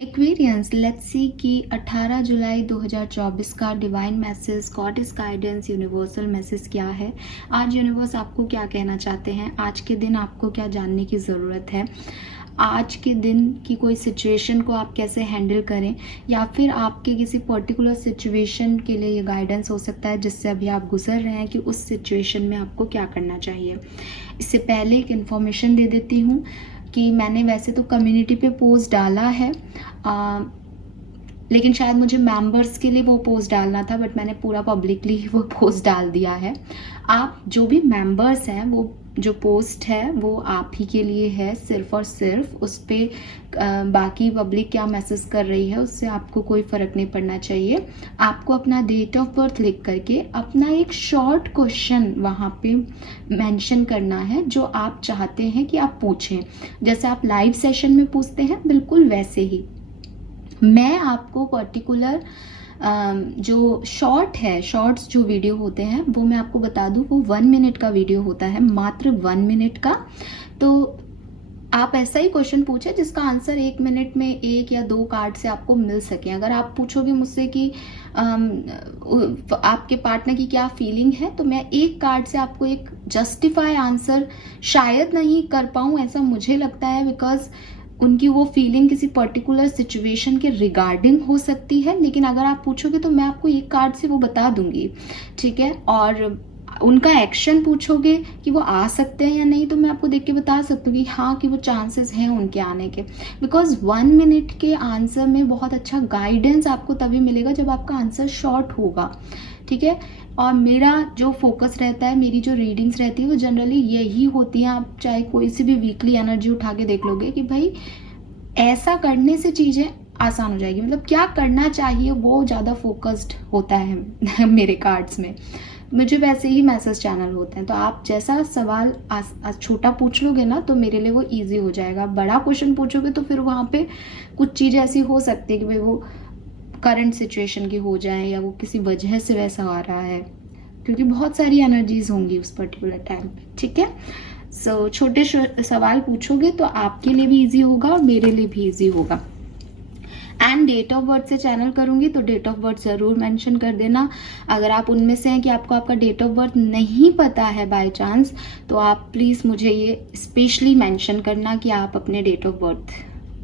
Aquarians, let's see कि 18 जुलाई 2024 का divine message, goddess guidance, universal message क्या है। आज यूनिवर्स आपको क्या कहना चाहते हैं, आज के दिन आपको क्या जानने की ज़रूरत है, आज के दिन की कोई सिचुएशन को आप कैसे हैंडल करें, या फिर आपके किसी पर्टिकुलर सिचुएशन के लिए ये गाइडेंस हो सकता है जिससे अभी आप गुजर रहे हैं कि उस सिचुएशन में आपको क्या करना चाहिए। इससे पहले एक इन्फॉर्मेशन दे देती हूँ कि मैंने वैसे तो कम्युनिटी पे पोस्ट डाला है, लेकिन शायद मुझे मेंबर्स के लिए वो पोस्ट डालना था, बट मैंने पूरा पब्लिकली ही वो पोस्ट डाल दिया है। आप जो भी मेंबर्स हैं, वो जो पोस्ट है वो आप ही के लिए है, सिर्फ और सिर्फ। उस पर बाकी पब्लिक क्या मैसेज कर रही है उससे आपको कोई फ़र्क नहीं पड़ना चाहिए। आपको अपना डेट ऑफ बर्थ लिख करके अपना एक शॉर्ट क्वेश्चन वहाँ पे मेंशन करना है जो आप चाहते हैं कि आप पूछें। जैसे आप लाइव सेशन में पूछते हैं, बिल्कुल वैसे ही मैं आपको पर्टिकुलर जो शॉर्ट्स जो वीडियो होते हैं वो मैं आपको बता दूं, वो 1 मिनट का वीडियो होता है, मात्र 1 मिनट का। तो आप ऐसा ही क्वेश्चन पूछे जिसका आंसर 1 मिनट में 1 या 2 कार्ड से आपको मिल सके। अगर आप पूछोगे मुझसे कि आपके पार्टनर की क्या फीलिंग है, तो मैं 1 कार्ड से आपको एक जस्टिफाई आंसर शायद नहीं कर पाऊँ, ऐसा मुझे लगता है, बिकॉज उनकी वो फीलिंग किसी पर्टिकुलर सिचुएशन के रिगार्डिंग हो सकती है। लेकिन अगर आप पूछोगे तो मैं आपको 1 कार्ड से वो बता दूंगी, ठीक है। और उनका एक्शन पूछोगे कि वो आ सकते हैं या नहीं, तो मैं आपको देख के बता सकती हूँ कि हाँ, कि वो चांसेस हैं उनके आने के। बिकॉज 1 मिनट के आंसर में बहुत अच्छा गाइडेंस आपको तभी मिलेगा जब आपका आंसर शॉर्ट होगा, ठीक है। और मेरा जो फोकस रहता है, मेरी जो रीडिंग्स रहती है, वो जनरली यही होती हैं। आप चाहे कोई सी भी वीकली एनर्जी उठा के देख लोगे कि भाई ऐसा करने से चीज़ें आसान हो जाएगी, मतलब क्या करना चाहिए वो ज़्यादा फोकस्ड होता है मेरे कार्ड्स में। मुझे वैसे ही मैसेज चैनल होते हैं, तो आप जैसा सवाल छोटा पूछ लोगे ना तो मेरे लिए वो इजी हो जाएगा। बड़ा क्वेश्चन पूछोगे तो फिर वहाँ पे कुछ चीज़ ऐसी हो सकती है कि भाई वो करंट सिचुएशन की हो जाए, या वो किसी वजह से वैसा आ रहा है, क्योंकि बहुत सारी एनर्जीज होंगी उस पर्टिकुलर टाइम पे, ठीक है। सो छोटे सवाल पूछोगे तो आपके लिए भी इजी होगा और मेरे लिए भी इजी होगा। एंड डेट ऑफ बर्थ से चैनल करूंगी तो डेट ऑफ बर्थ ज़रूर मेंशन कर देना। अगर आप उनमें से हैं कि आपको आपका डेट ऑफ बर्थ नहीं पता है बाय चांस, तो आप प्लीज़ मुझे ये स्पेशली मेंशन करना कि आप अपने डेट ऑफ बर्थ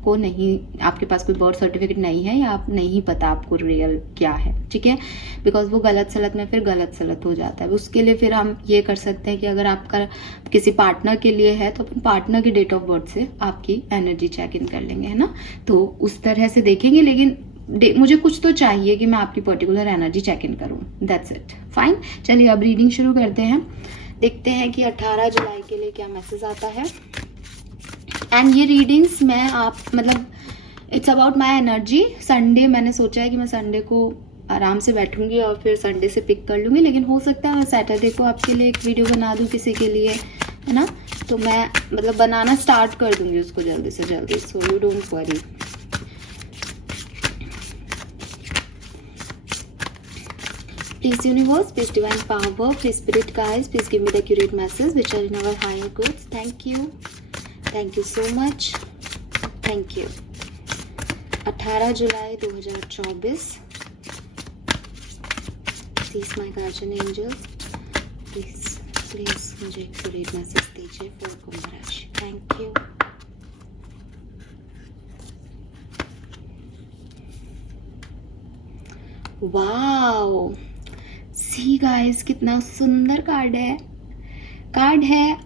को नहीं, आपके पास कोई बर्थ सर्टिफिकेट नहीं है, या आप नहीं पता आपको रियल क्या है, ठीक है। बिकॉज वो गलत सलत में फिर गलत सलत हो जाता है। उसके लिए फिर हम ये कर सकते हैं कि अगर आपका किसी पार्टनर के लिए है तो अपन पार्टनर के डेट ऑफ बर्थ से आपकी एनर्जी चेक इन कर लेंगे, है ना। तो उस तरह से देखेंगे, लेकिन मुझे कुछ तो चाहिए कि मैं आपकी पर्टिकुलर एनर्जी चेक इन करूँ। That's it, fine. चलिए अब रीडिंग शुरू करते हैं। देखते हैं कि 18 जुलाई के लिए क्या मैसेज आता है। एंड ये रीडिंग्स मैं it's about my energy. Sunday मैंने सोचा है कि मैं संडे को आराम से बैठूंगी और फिर संडे से पिक कर लूँगी, लेकिन हो सकता है मैं सैटरडे को आपके लिए एक वीडियो बना दूँ किसी के लिए, है ना। तो मैं बनाना स्टार्ट कर दूँगी उसको जल्दी से जल्दी, so you don't worry. Please universe, please divine power, please spirit guides, please give me the accurate message which are in our higher goods. Thank you. Thank you so much. Thank you. 18 July 2024. Please my guardian angels, please मुझे accurate message दीजिए for Kumbh राशि. Thank you. Wow, see guys, कितना सुंदर card है।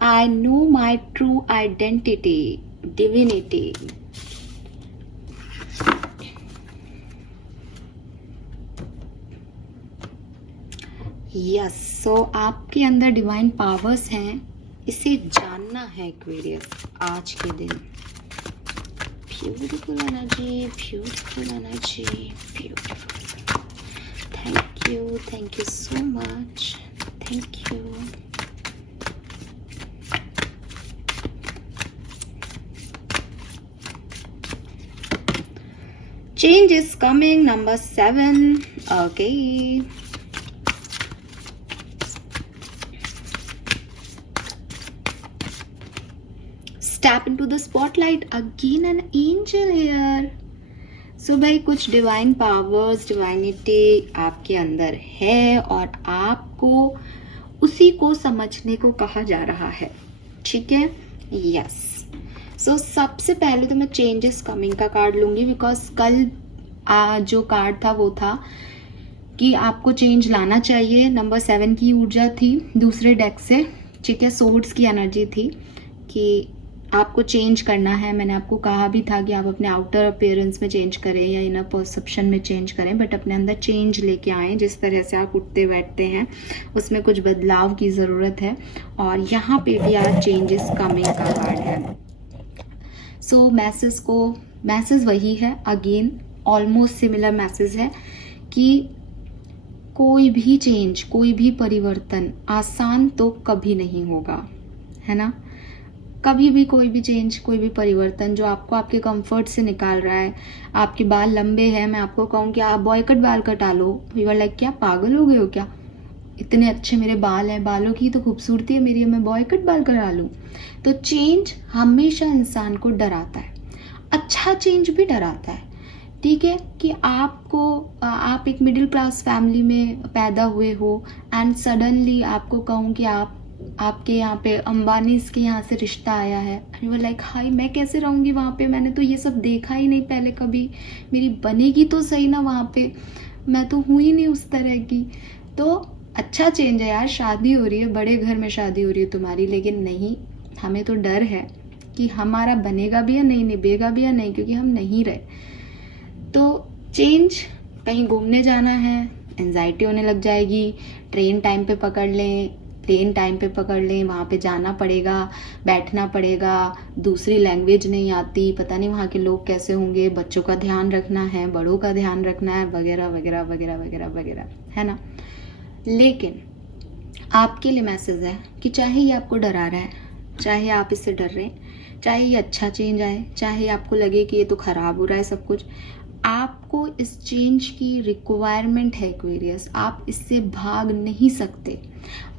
I know my true identity, divinity. Yes, so आपके अंदर divine powers हैं, इसे जानना है एक्वेरियस आज के दिन। Beautiful energy, beautiful energy, beautiful. Thank you so much. Thank you. Change is coming, number 7. Okay. Step into the spotlight. Again an angel here. सो भाई कुछ डिवाइन पावर्स, डिवाइनिटी आपके अंदर है और आपको उसी को समझने को कहा जा रहा है, ठीक है। यस। सो सबसे पहले तो मैं चेंजेस कमिंग का कार्ड लूंगी, बिकॉज कल जो कार्ड था वो था कि आपको चेंज लाना चाहिए। नंबर 7 की ऊर्जा थी दूसरे डेक से, ठीक है। सोर्ड्स की एनर्जी थी कि आपको चेंज करना है। मैंने आपको कहा भी था कि आप अपने आउटर अपीयरेंस में चेंज करें या इनर परसेप्शन में चेंज करें, बट अपने अंदर चेंज लेके आएँ। जिस तरह से आप उठते बैठते हैं उसमें कुछ बदलाव की ज़रूरत है, और यहाँ पे भी आज चेंजेस कमिंग का कार्ड है। सो मैसेज वही है, अगेन ऑलमोस्ट सिमिलर मैसेज है कि कोई भी चेंज, कोई भी परिवर्तन आसान तो कभी नहीं होगा, है ना। कभी भी कोई भी चेंज, कोई भी परिवर्तन जो आपको आपके कंफर्ट से निकाल रहा है। आपके बाल लंबे हैं, मैं आपको कहूँ कि आप बॉय कट बाल कटा लो, यू आर लाइक क्या पागल हो गए हो क्या, इतने अच्छे मेरे बाल हैं, बालों की तो खूबसूरती है मेरी, मैं बॉय कट बाल करा लूँ। तो चेंज हमेशा इंसान को डराता है, अच्छा चेंज भी डराता है, ठीक है। कि आप एक मिडिल क्लास फैमिली में पैदा हुए हो एंड सडनली आपको कहूँ कि आपके यहाँ पे अंबानीज के यहाँ से रिश्ता आया है, एंड वो लाइक हाई मैं कैसे रहूँगी वहाँ पे, मैंने तो ये सब देखा ही नहीं पहले कभी, मेरी बनेगी तो सही ना वहाँ पे, मैं तो हुई नहीं उस तरह की। तो अच्छा चेंज है यार, शादी हो रही है, बड़े घर में शादी हो रही है तुम्हारी, लेकिन नहीं, हमें तो डर है कि हमारा बनेगा भी या नहीं, निभेगा भी या नहीं, क्योंकि हम नहीं रहे। तो चेंज, कहीं घूमने जाना है, एंजाइटी होने लग जाएगी, ट्रेन टाइम पे पकड़ लें, प्लेन टाइम पे पकड़ लें, वहाँ पे जाना पड़ेगा, बैठना पड़ेगा, दूसरी लैंग्वेज नहीं आती, पता नहीं वहाँ के लोग कैसे होंगे, बच्चों का ध्यान रखना है, बड़ों का ध्यान रखना है, वगैरह वगैरह वगैरह वगैरह वगैरह, है ना। लेकिन आपके लिए मैसेज है कि चाहे ये आपको डरा रहा है, चाहे आप इससे डर रहे हैं, चाहे ये अच्छा चेंज आए, चाहे आपको लगे कि ये तो ख़राब हो रहा है सब कुछ, आपको इस चेंज की रिक्वायरमेंट है एक्वेरियस। आप इससे भाग नहीं सकते,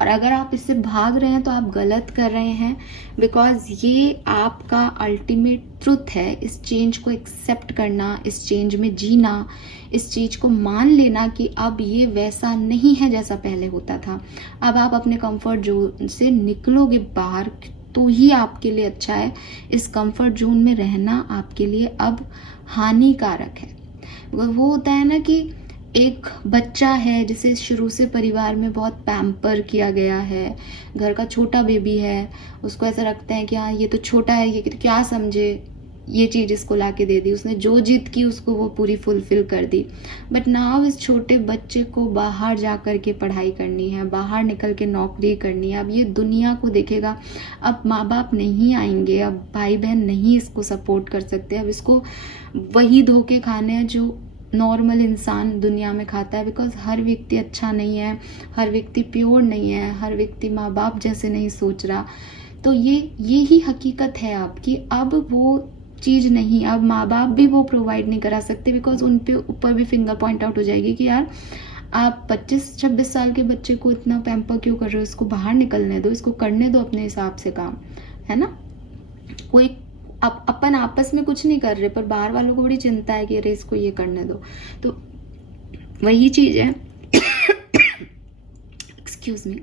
और अगर आप इससे भाग रहे हैं तो आप गलत कर रहे हैं, बिकॉज ये आपका अल्टीमेट ट्रुथ है। इस चेंज को एक्सेप्ट करना, इस चेंज में जीना, इस चीज़ को मान लेना कि अब ये वैसा नहीं है जैसा पहले होता था। अब आप अपने कंफर्ट जोन से निकलोगे बाहर तो ही आपके लिए अच्छा है। इस कंफर्ट जोन में रहना आपके लिए अब हानिकारक है। वो होता है ना कि एक बच्चा है जिसे शुरू से परिवार में बहुत पैम्पर किया गया है, घर का छोटा बेबी है, उसको ऐसा रखते हैं कि हाँ ये तो छोटा है, ये क्या समझे, ये चीज़ इसको ला के दे दी, उसने जो जिद की उसको वो पूरी फुलफिल कर दी। बट नाउ इस छोटे बच्चे को बाहर जा कर के पढ़ाई करनी है, बाहर निकल के नौकरी करनी है, अब ये दुनिया को देखेगा। अब माँ बाप नहीं आएंगे, अब भाई बहन नहीं इसको सपोर्ट कर सकते, अब इसको वही धोखे खाने हैं जो नॉर्मल इंसान दुनिया में खाता है, बिकॉज हर व्यक्ति अच्छा नहीं है, हर व्यक्ति प्योर नहीं है, हर व्यक्ति माँ बाप जैसे नहीं सोच रहा। तो ये ही हकीकत है आपकी। अब वो चीज़ नहीं, अब माँ बाप भी वो प्रोवाइड नहीं करा सकते, बिकॉज उन पे ऊपर भी फिंगर पॉइंट आउट हो जाएगी कि यार आप 25-26 साल के बच्चे को इतना पैम्पर क्यों कर रहे हो, इसको बाहर निकलने दो, इसको करने दो अपने हिसाब से काम, है ना। कोई अपन आपस में कुछ नहीं कर रहे, पर बाहर वालों को बड़ी चिंता है कि अरे इसको ये करने दो। तो वही चीज़ है। Excuse me.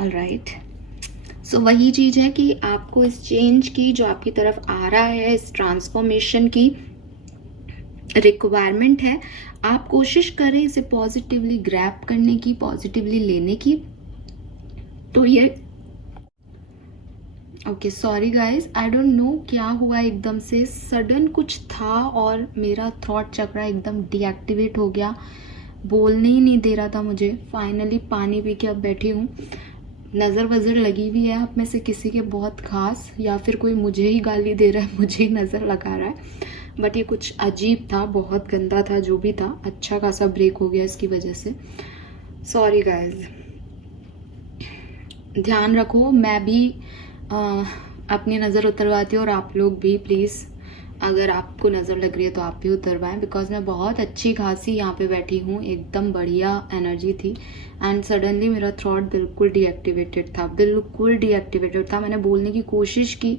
All right. So वही चीज़ है कि आपको इस चेंज की जो आपकी तरफ आ रहा है, इस ट्रांसफॉर्मेशन की रिक्वायरमेंट है। आप कोशिश करें इसे पॉजिटिवली ग्रैब करने की, पॉजिटिवली लेने की। तो ये okay, sorry guys, I don't know क्या हुआ, एकदम से सडन कुछ था और मेरा थॉट चक्रा एकदम डीएक्टिवेट हो गया, बोलने ही नहीं दे रहा था मुझे। फाइनली पानी पी के अब बैठी हूँ। नज़र वज़र लगी हुई है आप में से किसी के बहुत खास, या फिर कोई मुझे ही गाली दे रहा है, मुझे ही नज़र लगा रहा है। बट ये कुछ अजीब था, बहुत गंदा था, जो भी था। अच्छा खासा ब्रेक हो गया इसकी वजह से। सॉरी गाइज, ध्यान रखो। मैं भी अपनी नज़र उतरवाती हूँ और आप लोग भी प्लीज़ अगर आपको नज़र लग रही है तो आप भी उतरवाएं, बिकॉज मैं बहुत अच्छी खासी यहाँ पे बैठी हूँ, एकदम बढ़िया एनर्जी थी एंड सडनली मेरा थ्रॉट बिल्कुल डीएक्टिवेटेड था, बिल्कुल डीएक्टिवेटेड था। मैंने बोलने की कोशिश की,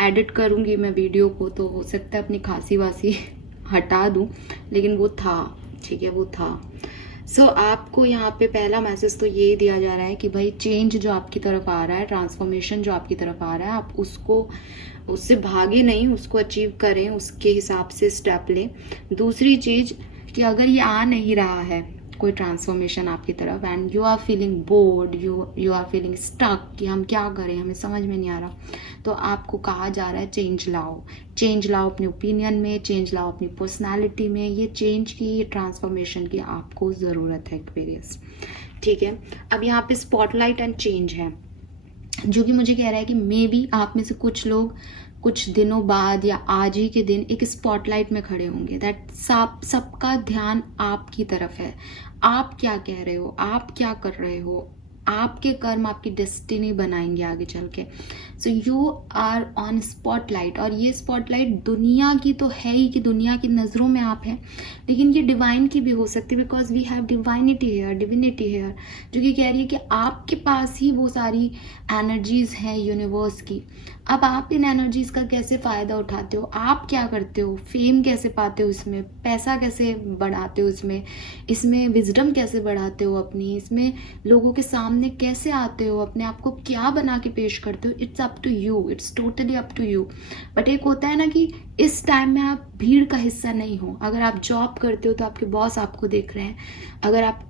एडिट करूँगी मैं वीडियो को तो हो सकता है अपनी खांसी वासी हटा दूँ, लेकिन वो था, ठीक है, वो था। सो आपको यहाँ पे पहला मैसेज तो ये दिया जा रहा है कि भाई चेंज जो आपकी तरफ आ रहा है, ट्रांसफॉर्मेशन जो आपकी तरफ आ रहा है, आप उसको, उससे भागे नहीं, उसको अचीव करें, उसके हिसाब से स्टेप लें। दूसरी चीज़ कि अगर ये आ नहीं रहा है कोई ट्रांसफॉर्मेशन आपकी तरफ and you are feeling bored, you are feeling stuck कि हम क्या करें, हमें समझ में नहीं आ रहा, तो आपको कहा जा रहा है चेंज लाओ, चेंज लाओ अपने ओपिनियन में, चेंज लाओ अपनी पर्सनालिटी में। ये चेंज की, ये ट्रांसफॉर्मेशन की आपको ज़रूरत है एक्वेरियस, ठीक है। अब यहाँ पे स्पॉटलाइट एंड चेंज है, जो कि मुझे कह रहा है कि मे बी आप में से कुछ लोग कुछ दिनों बाद या आज ही के दिन एक स्पॉटलाइट में खड़े होंगे, दैट सबका ध्यान आपकी तरफ है। आप क्या कह रहे हो, आप क्या कर रहे हो, आपके कर्म आपकी डेस्टिनी बनाएंगे आगे चल के। So you are on spotlight, और ये स्पॉटलाइट दुनिया की तो है ही कि दुनिया की नज़रों में आप हैं, लेकिन ये डिवाइन की भी हो सकती है, because we have divinity here, divinity here, जो कि कह रही है कि आपके पास ही वो सारी एनर्जीज हैं यूनिवर्स की। अब आप इन एनर्जीज का कैसे फ़ायदा उठाते हो, आप क्या करते हो, फेम कैसे पाते हो, इसमें पैसा कैसे बढ़ाते हो, इसमें विजडम कैसे बढ़ाते हो अपनी, इसमें लोगों के सामने कैसे आते हो, अपने आप को क्या बना के पेश करते हो, it's up to you, it's totally up to you. But एक होता है ना कि इस टाइम में आप भीड़ का हिस्सा नहीं हो। अगर आप जॉब करते हो तो आपके बॉस आपको देख रहे हैं, अगर आप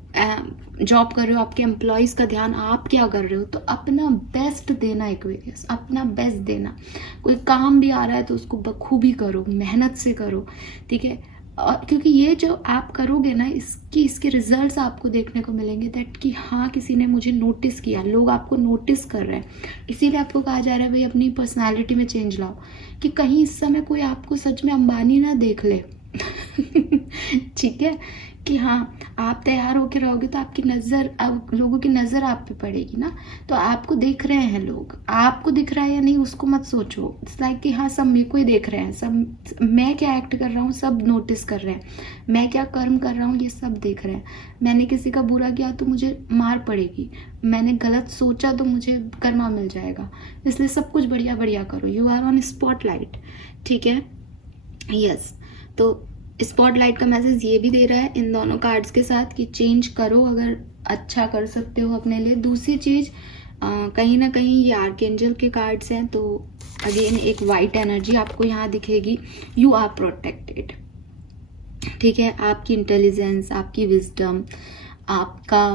जॉब कर रहे हो, आपके एम्प्लॉयज़ का ध्यान आप क्या कर रहे हो, तो अपना बेस्ट देना एक्वेरियस, अपना बेस्ट देना। कोई काम भी आ रहा है तो उसको बखूबी करो, मेहनत से करो, ठीक है। क्योंकि ये जो आप करोगे ना, इसके रिजल्ट्स आपको देखने को मिलेंगे, दैट कि हाँ किसी ने मुझे नोटिस किया, लोग आपको नोटिस कर रहे हैं। इसीलिए आपको कहा जा रहा है भाई अपनी पर्सनालिटी में चेंज लाओ, कि कहीं इस समय कोई आपको सच में अंबानी ना देख ले ठीक है, कि हाँ आप तैयार होकर रहोगे तो आपकी नज़र, अब लोगों की नज़र आप पे पड़ेगी ना, तो आपको देख रहे हैं लोग, आपको दिख रहा है या नहीं उसको मत सोचो। इट्स लाइक कि हाँ सब मेरे को ही देख रहे हैं, सब मैं क्या एक्ट कर रहा हूँ सब नोटिस कर रहे हैं, मैं क्या कर्म कर रहा हूँ ये सब देख रहे हैं। मैंने किसी का बुरा किया तो मुझे मार पड़ेगी, मैंने गलत सोचा तो मुझे कर्मा मिल जाएगा, इसलिए सब कुछ बढ़िया बढ़िया करो। यू आर ऑन स्पॉटलाइट, ठीक है, यस। तो स्पॉटलाइट का मैसेज ये भी दे रहा है इन दोनों कार्ड्स के साथ कि चेंज करो अगर अच्छा कर सकते हो अपने लिए। दूसरी चीज़, कहीं ना कहीं ये आर्कएंजल के कार्ड्स हैं, तो अगेन एक वाइट एनर्जी आपको यहाँ दिखेगी। यू आर प्रोटेक्टेड, ठीक है। आपकी इंटेलिजेंस, आपकी विजडम, आपका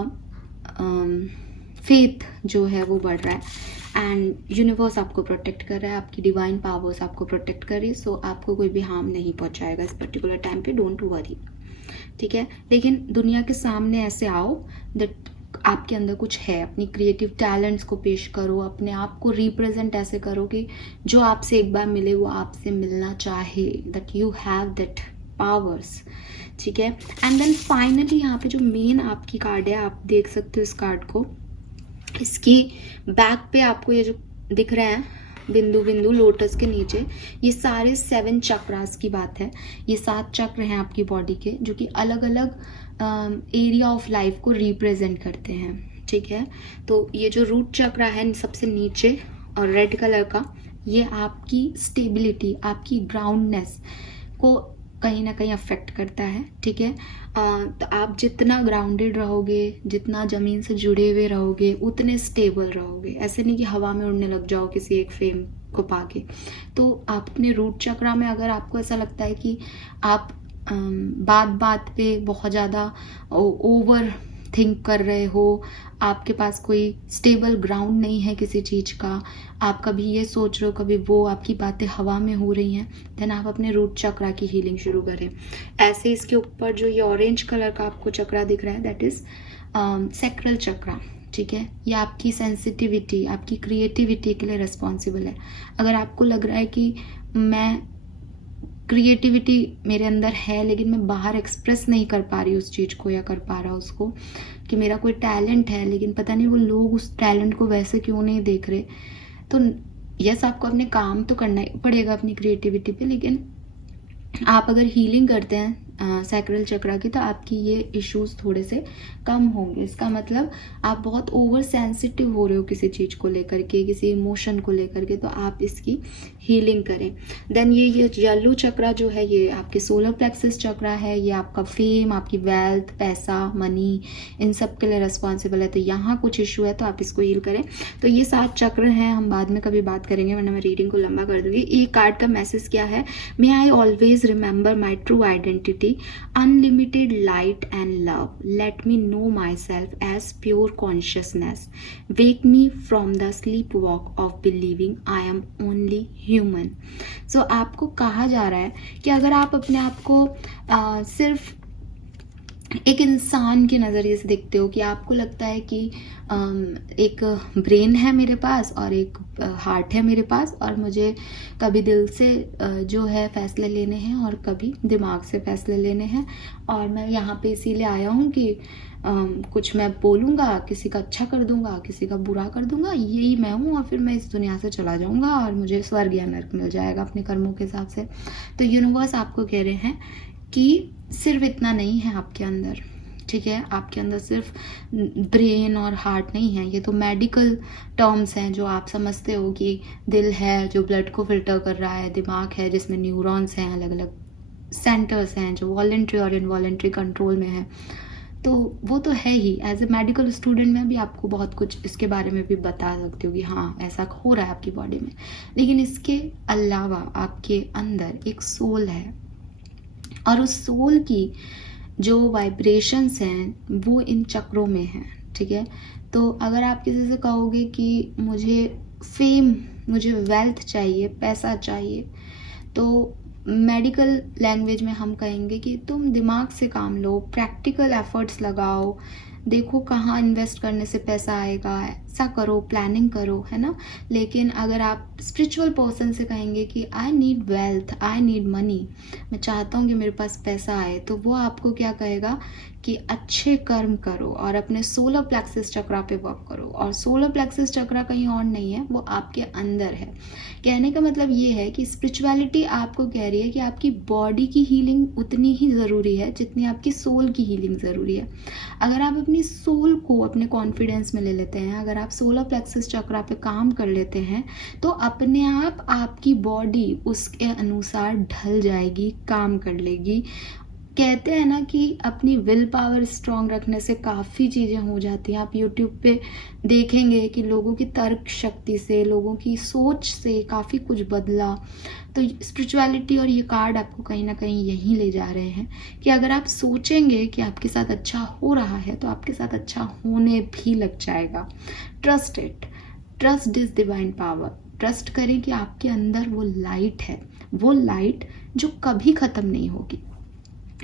फेथ जो है वो बढ़ रहा है एंड यूनिवर्स आपको प्रोटेक्ट कर रहा है, आपकी डिवाइन पावर्स आपको प्रोटेक्ट कर रही है। सो आपको कोई भी हार्म नहीं पहुंचाएगा इस पर्टिकुलर टाइम पे, डोंट वरी, ठीक है। लेकिन दुनिया के सामने ऐसे आओ दैट आपके अंदर कुछ है, अपनी क्रिएटिव टैलेंट्स को पेश करो, अपने आप को रिप्रेजेंट ऐसे करो कि जो आपसे एक बार मिले वो आपसे मिलना चाहे, that you have that powers, ठीक है। एंड देन फाइनली यहाँ पे जो मेन आपकी कार्ड है, आप देख सकते हो इस कार्ड को, इसकी बैक पे आपको ये जो दिख रहे हैं बिंदु बिंदु लोटस के नीचे, ये सारे 7 चक्रास की बात है। ये 7 चक्र हैं आपकी बॉडी के, जो कि अलग अलग एरिया ऑफ लाइफ को रिप्रेजेंट करते हैं, ठीक है। तो ये जो रूट चक्र है सबसे नीचे और रेड कलर का, ये आपकी स्टेबिलिटी, आपकी ग्राउंडनेस को कहीं ना कहीं अफेक्ट करता है, ठीक है। तो आप जितना ग्राउंडेड रहोगे, जितना ज़मीन से जुड़े हुए रहोगे, उतने स्टेबल रहोगे। ऐसे नहीं कि हवा में उड़ने लग जाओ किसी एक फेम को पाके। तो आप अपने रूट चक्रा में, अगर आपको ऐसा लगता है कि आप बात बात पे बहुत ज़्यादा ओवर थिंक कर रहे हो, आपके पास कोई स्टेबल ग्राउंड नहीं है किसी चीज़ का, आप कभी ये सोच रहे हो कभी वो, आपकी बातें हवा में हो रही हैं, देन आप अपने रूट चक्रा की हीलिंग शुरू करें। ऐसे इसके ऊपर जो ये ऑरेंज कलर का आपको चक्रा दिख रहा है, दैट इज़ सैक्रल चक्रा, ठीक है। ये आपकी सेंसिटिविटी, आपकी क्रिएटिविटी के लिए रिस्पॉन्सिबल है। अगर आपको लग रहा है कि मैं क्रिएटिविटी मेरे अंदर है लेकिन मैं बाहर एक्सप्रेस नहीं कर पा रही उस चीज़ को, या कर पा रहा उसको, कि मेरा कोई टैलेंट है लेकिन पता नहीं वो लोग उस टैलेंट को वैसे क्यों नहीं देख रहे, तो यस आपको अपने काम तो करना ही पड़ेगा अपनी क्रिएटिविटी पे, लेकिन आप अगर हीलिंग करते हैं सैक्रल चक्रा की, तो आपकी ये इश्यूज थोड़े से कम होंगे। इसका मतलब आप बहुत ओवर सेंसिटिव हो रहे हो किसी चीज़ को लेकर के, किसी इमोशन को लेकर के, तो आप इसकी हीलिंग करें। देन ये येलो चक्रा जो है ये आपके सोलर प्लेक्सस चक्रा है, ये आपका फेम, आपकी वेल्थ, पैसा, मनी, इन सब के लिए रिस्पॉन्सिबल है। तो यहाँ कुछ इशू है तो आप इसको हील करें। तो ये 7 चक्र हैं, हम बाद में कभी बात करेंगे वरना मैं रीडिंग को लंबा कर दूंगी। एक कार्ड का मैसेज क्या है? May I always remember my true identity, unlimited light and love. Let me know myself as pure consciousness. Wake me from the sleepwalk of believing I am only human. So आपको कहा जा रहा है कि अगर आप अपने आप को सिर्फ एक इंसान के नज़रिए से देखते हो, कि आपको लगता है कि एक ब्रेन है मेरे पास और एक हार्ट है मेरे पास, और मुझे कभी दिल से जो है फैसले लेने हैं और कभी दिमाग से फैसले लेने हैं, और मैं यहाँ पे इसीलिए आया हूँ कि कुछ मैं बोलूँगा, किसी का अच्छा कर दूँगा, किसी का बुरा कर दूँगा, यही मैं हूँ, और फिर मैं इस दुनिया से चला जाऊँगा और मुझे स्वर्ग या नर्क मिल जाएगा अपने कर्मों के हिसाब से। तो यूनिवर्स आपको कह रहे हैं कि सिर्फ इतना नहीं है आपके अंदर, ठीक है? आपके अंदर सिर्फ ब्रेन और हार्ट नहीं है। ये तो मेडिकल टर्म्स हैं जो आप समझते हो कि दिल है जो ब्लड को फिल्टर कर रहा है, दिमाग है जिसमें न्यूरॉन्स हैं, अलग अलग सेंटर्स हैं जो वॉलेंट्री और इनवॉलेंट्री कंट्रोल में है। तो वो तो है ही। एज ए मेडिकल स्टूडेंट मैं भी आपको बहुत कुछ इसके बारे में भी बता सकती हूँ कि हाँ ऐसा हो रहा है आपकी बॉडी में, लेकिन इसके अलावा आपके अंदर एक सोल है, और उस सोल की जो वाइब्रेशंस हैं वो इन चक्रों में हैं, ठीक है? तो अगर आप किसी से कहोगे कि मुझे फेम, मुझे वेल्थ चाहिए, पैसा चाहिए, तो मेडिकल लैंग्वेज में हम कहेंगे कि तुम दिमाग से काम लो, प्रैक्टिकल एफर्ट्स लगाओ, देखो कहाँ इन्वेस्ट करने से पैसा आएगा, ऐसा करो, प्लानिंग करो, है ना? लेकिन अगर आप स्पिरिचुअल पर्सन से कहेंगे कि I need wealth, I need money, मैं चाहता हूँ कि मेरे पास पैसा आए, तो वो आपको क्या कहेगा कि अच्छे कर्म करो और अपने सोलर प्लेक्सस चक्रा पे वर्क करो। और सोलर प्लेक्सस चक्रा कहीं और नहीं है, वो आपके अंदर है। कहने का मतलब ये है कि स्पिरिचुअलिटी आपको कह रही है कि आपकी बॉडी की हीलिंग उतनी ही ज़रूरी है जितनी आपकी सोल की हीलिंग ज़रूरी है। अगर आप अपनी सोल को अपने कॉन्फिडेंस में ले लेते हैं, अगर आप सोलर प्लेक्सस चक्रा पे काम कर लेते हैं, तो अपने आप आपकी बॉडी उसके अनुसार ढल जाएगी, काम कर लेगी। कहते हैं ना कि अपनी विल पावर स्ट्रॉन्ग रखने से काफ़ी चीज़ें हो जाती हैं। आप यूट्यूब पे देखेंगे कि लोगों की तर्क शक्ति से, लोगों की सोच से काफ़ी कुछ बदला। तो स्पिरिचुअलिटी और ये कार्ड आपको कहीं ना कहीं यहीं ले जा रहे हैं कि अगर आप सोचेंगे कि आपके साथ अच्छा हो रहा है तो आपके साथ अच्छा होने भी लग जाएगा। Trust it, trust this divine power. Trust करें कि आपके अंदर वो लाइट है, वो लाइट जो कभी ख़त्म नहीं होगी।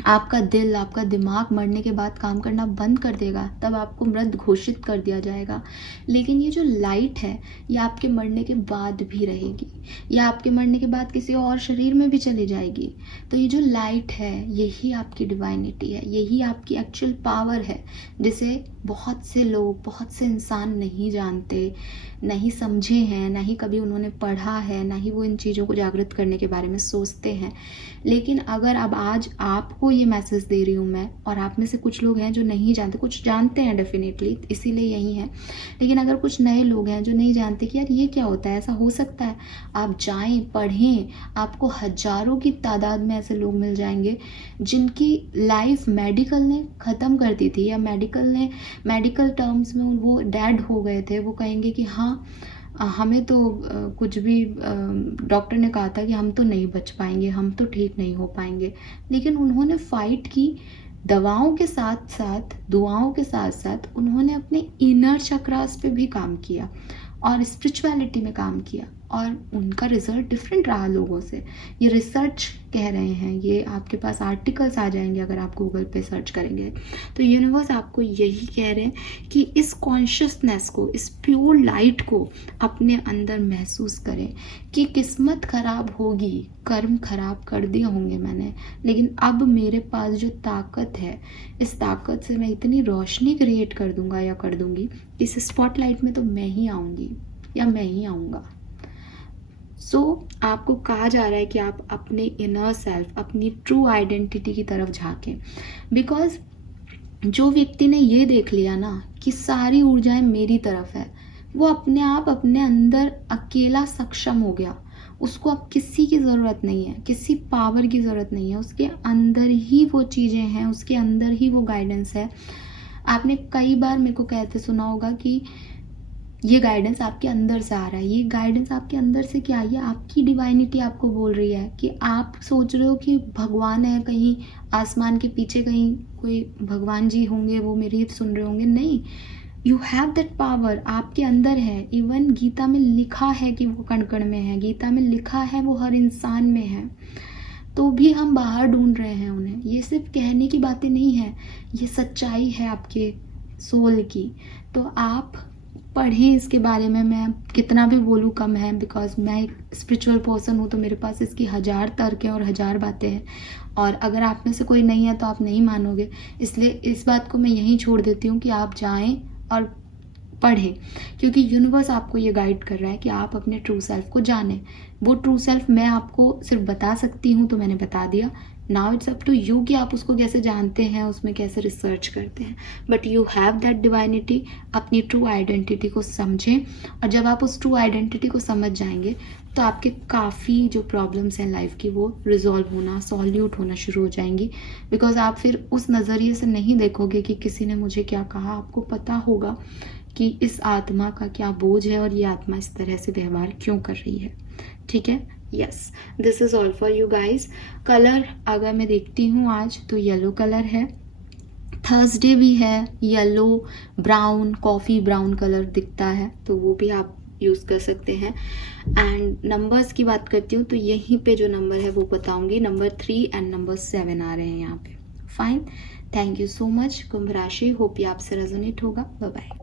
आपका दिल, आपका दिमाग मरने के बाद काम करना बंद कर देगा, तब आपको मृत घोषित कर दिया जाएगा। लेकिन ये जो लाइट है ये आपके मरने के बाद भी रहेगी, या आपके मरने के बाद किसी और शरीर में भी चली जाएगी। तो ये जो लाइट है यही आपकी डिवाइनिटी है, यही आपकी एक्चुअल पावर है, जिसे बहुत से लोग, बहुत से इंसान नहीं जानते, नहीं समझे हैं, ना ही कभी उन्होंने पढ़ा है, ना ही वो इन चीज़ों को जागृत करने के बारे में सोचते हैं। लेकिन अगर अब आज आपको ये मैसेज दे रही हूँ मैं, और आप में से कुछ लोग हैं जो नहीं जानते, कुछ जानते हैं डेफिनेटली, इसीलिए यही है, लेकिन अगर कुछ नए लोग हैं जो नहीं जानते कि यार ये क्या होता है, ऐसा हो सकता है, आप जाएं, पढ़ें, आपको हजारों की तादाद में ऐसे लोग मिल जाएंगे जिनकी लाइफ मेडिकल ने ख़त्म कर दी थी, या मेडिकल टर्म्स में वो डेड हो गए थे। वो कहेंगे कि हाँ हमें तो कुछ भी डॉक्टर ने कहा था कि हम तो नहीं बच पाएंगे, हम तो ठीक नहीं हो पाएंगे, लेकिन उन्होंने फाइट की। दवाओं के साथ साथ, दुआओं के साथ साथ उन्होंने अपने इनर चक्रास पे भी काम किया और स्पिरिचुअलिटी में काम किया, और उनका रिजल्ट डिफरेंट रहा लोगों से। ये रिसर्च कह रहे हैं, ये आपके पास आर्टिकल्स आ जाएंगे अगर आप गूगल पे सर्च करेंगे। तो यूनिवर्स आपको यही कह रहे हैं कि इस कॉन्शियसनेस को, इस प्योर लाइट को अपने अंदर महसूस करें कि किस्मत खराब होगी, कर्म खराब कर दिए होंगे मैंने, लेकिन अब मेरे पास जो ताकत है, इस ताकत से मैं इतनी रोशनी क्रिएट कर दूंगा या कर दूंगी, इस स्पॉटलाइट में तो मैं ही आऊँगी या मैं ही आऊँगा। आपको कहा जा रहा है कि आप अपने इनर सेल्फ, अपनी ट्रू आइडेंटिटी की तरफ झांकें। बिकॉज जो व्यक्ति ने ये देख लिया ना कि सारी ऊर्जाएं मेरी तरफ है, वो अपने आप अपने अंदर अकेला सक्षम हो गया। उसको अब किसी की ज़रूरत नहीं है, किसी पावर की ज़रूरत नहीं है, उसके अंदर ही वो चीज़ें हैं, उसके अंदर ही वो गाइडेंस है। आपने कई बार मेरे को कहते सुना होगा कि ये गाइडेंस आपके अंदर से आ रहा है। ये गाइडेंस आपके अंदर से क्या, ये आपकी डिवाइनिटी आपको बोल रही है कि आप सोच रहे हो कि भगवान है कहीं आसमान के पीछे, कहीं कोई भगवान जी होंगे, वो मेरी सुन रहे होंगे। नहीं, यू हैव दैट पावर, आपके अंदर है। इवन गीता में लिखा है कि वो कण कण में है, गीता में लिखा है वो हर इंसान में है, तो भी हम बाहर ढूंढ रहे हैं उन्हें। ये सिर्फ कहने की बातें नहीं है, ये सच्चाई है आपके सोल की। तो आप पढ़ें इसके बारे में। मैं कितना भी बोलूँ कम है, बिकॉज मैं एक स्पिरिचुअल पर्सन हूँ, तो मेरे पास इसकी 1000 तर्क हैं और 1000 बातें हैं। और अगर आप में से कोई नहीं है तो आप नहीं मानोगे, इसलिए इस बात को मैं यहीं छोड़ देती हूँ कि आप जाएं और पढ़ें, क्योंकि यूनिवर्स आपको ये गाइड कर रहा है कि आप अपने ट्रू सेल्फ को जानें। वो ट्रू सेल्फ मैं आपको सिर्फ बता सकती हूँ, तो मैंने बता दिया। Now it's up to you कि आप उसको कैसे जानते हैं, उसमें कैसे रिसर्च करते हैं। But you have that divinity. अपनी ट्रू आइडेंटिटी को समझें, और जब आप उस ट्रू आइडेंटिटी को समझ जाएंगे तो आपके काफ़ी जो प्रॉब्लम्स हैं लाइफ की, वो रिजॉल्व होना, सॉल्यूट होना शुरू हो जाएंगी। बिकॉज आप फिर उस नज़रिए से नहीं देखोगे कि किसी ने मुझे क्या कहा। आपको पता होगा कि इस आत्मा का क्या बोझ है और ये आत्मा इस तरह से व्यवहार क्यों कर रही है। ठीक है, yes, this is all for you guys. Colour अगर मैं देखती हूँ आज तो येलो कलर है, थर्सडे भी है, yellow, brown, coffee brown colour दिखता है, तो वो भी आप यूज़ कर सकते हैं। एंड नंबर्स की बात करती हूँ तो यहीं पे जो नंबर है वो बताऊँगी, नंबर 3 एंड नंबर 7 आ रहे हैं यहाँ पे। Fine, thank you so much Kumbh राशि, होप ये आपसे रेजोनेट होगा। Bye bye.